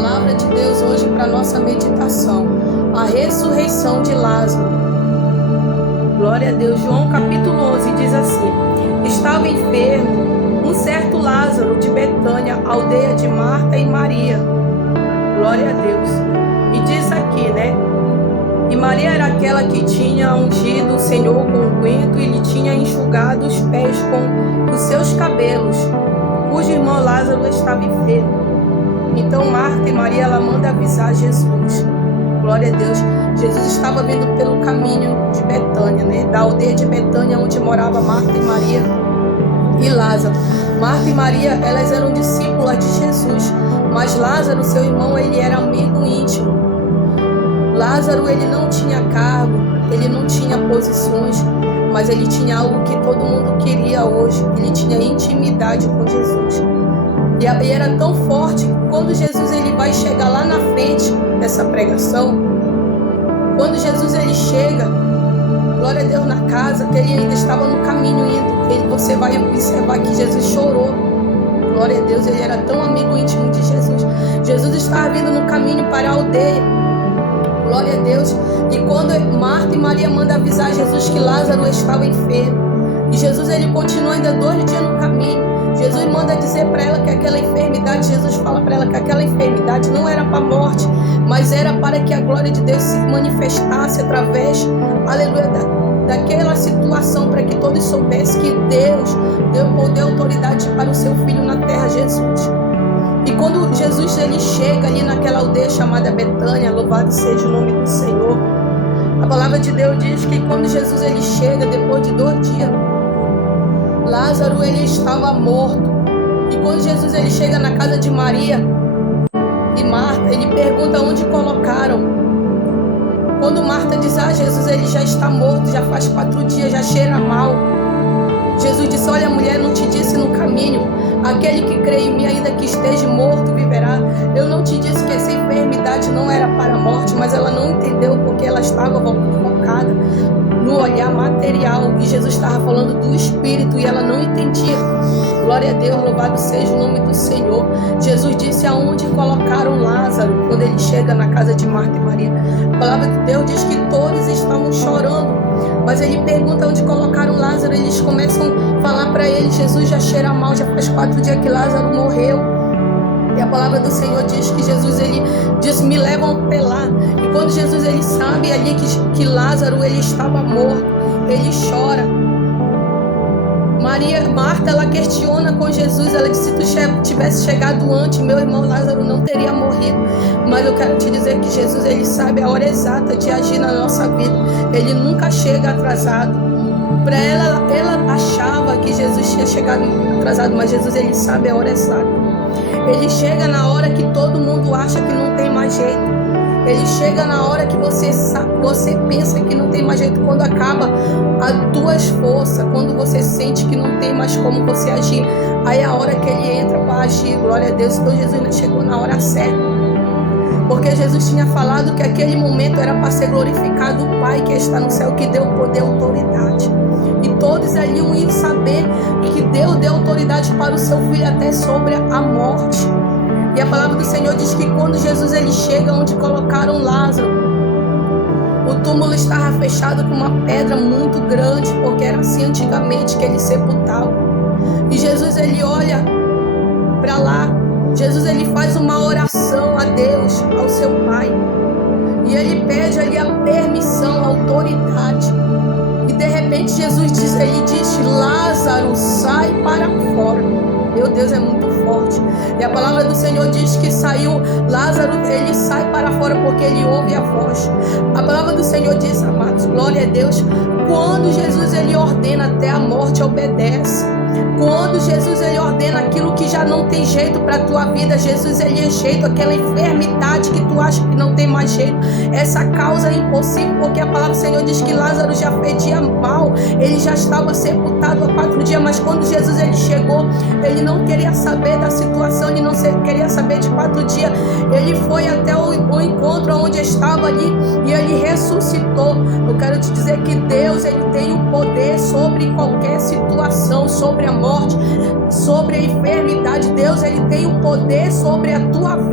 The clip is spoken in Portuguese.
Palavra de Deus hoje para nossa meditação. A ressurreição de Lázaro. Glória a Deus. João capítulo 11 diz assim: estava enfermo um certo Lázaro de Betânia, aldeia de Marta e Maria. Glória a Deus. E diz aqui, né? E Maria era aquela que tinha ungido o Senhor com unguento e lhe tinha enxugado os pés com os seus cabelos, cujo irmão Lázaro estava enfermo. Então Marta e Maria, ela manda avisar Jesus. Glória a Deus. Jesus estava vindo pelo caminho de Betânia, né? Da aldeia de Betânia, onde morava Marta e Maria e Lázaro. Marta e Maria, elas eram discípulas de Jesus, mas Lázaro, seu irmão, ele era amigo íntimo. Lázaro, ele não tinha cargo, ele não tinha posições, mas ele tinha algo que todo mundo queria hoje. Ele tinha intimidade com Jesus. E era tão forte que quando Jesus ele vai chegar lá na frente dessa pregação, quando Jesus ele chega, glória a Deus, na casa, que ele ainda estava no caminho indo, você vai observar que Jesus chorou. Glória a Deus, ele era tão amigo íntimo de Jesus. Jesus estava vindo no caminho para a aldeia. Glória a Deus. E quando Marta e Maria mandam avisar Jesus que Lázaro estava enfermo, e Jesus ele continua ainda 2 dias no caminho, Jesus manda dizer para ela que aquela enfermidade, Jesus fala para ela que aquela enfermidade não era para a morte, mas era para que a glória de Deus se manifestasse através, aleluia, daquela situação, para que todos soubessem que Deus deu poder e autoridade para o seu Filho na terra, Jesus. E quando Jesus ele chega ali naquela aldeia chamada Betânia, louvado seja o nome do Senhor, a palavra de Deus diz que quando Jesus ele chega, depois de 2 dias, Lázaro ele estava morto. E quando Jesus ele chega na casa de Maria e Marta, ele pergunta onde colocaram. Quando Marta diz: Jesus ele já está morto, já faz 4 dias, já cheira mal. Jesus disse: olha, mulher, não te disse no caminho, aquele que crê em mim, ainda que esteja morto, viverá. Eu não te disse que essa enfermidade não era para a morte, mas ela não entendeu porque ela estava focada no olhar material, e Jesus estava falando do Espírito e ela não entendia. Glória a Deus, louvado seja o nome do Senhor. Jesus disse aonde colocaram Lázaro quando ele chega na casa de Marta e Maria. A palavra de Deus diz que todos estavam chorando, mas ele pergunta onde colocaram Lázaro. Eles começam a falar para ele: Jesus já cheira mal, já faz 4 dias que Lázaro morreu. E a palavra do Senhor diz que Jesus ele diz: me levam até lá. E quando Jesus ele sabe ali que Lázaro ele estava morto, ele chora. Marta ela questiona com Jesus, ela disse: se tu tivesse chegado antes, meu irmão Lázaro não teria morrido. Mas eu quero te dizer que Jesus ele sabe a hora exata de agir na nossa vida. Ele nunca chega atrasado. Para ela achava que Jesus tinha chegado atrasado, mas Jesus ele sabe a hora exata. Ele chega na hora que todo mundo acha que não tem mais jeito. Ele chega na hora que você pensa que não tem mais jeito, quando acaba as tuas forças, quando você sente que não tem mais como você agir. Aí é a hora que ele entra para agir. Glória a Deus. Então Jesus ainda chegou na hora certa, porque Jesus tinha falado que aquele momento era para ser glorificado o Pai que está no céu, que deu poder e autoridade. E todos ali iam saber que Deus deu autoridade para o seu Filho até sobre a morte. E a palavra do Senhor diz que quando Jesus ele chega onde colocaram Lázaro, o túmulo estava fechado com uma pedra muito grande, porque era assim antigamente que eles sepultavam. E Jesus ele olha para lá. Jesus ele faz uma oração a Deus, ao seu Pai, e ele pede ali a permissão, a autoridade. E de repente Jesus diz: Lázaro, sai para fora. Meu Deus, é muito forte. E a palavra do Senhor diz que saiu Lázaro, ele sai para fora porque ele ouve a voz. A palavra do Senhor diz, amados, glória a Deus, quando Jesus ele ordena, até a morte obedece. Quando Jesus ele ordena aquilo que já não tem jeito para a tua vida, Jesus ele ajeita aquela enfermidade que tu acha que não tem mais jeito, essa causa é impossível, porque a palavra do Senhor diz que Lázaro já fedia mal, ele já estava sepultado há 4 dias, mas quando Jesus ele chegou, ele não queria saber da situação, ele não queria saber de 4 dias, ele foi até o encontro onde estava ali e ele ressuscitou. Eu quero te dizer que Deus ele tem o poder sobre qualquer situação, sobre a morte, sobre a enfermidade. Deus ele tem o poder sobre a tua vida.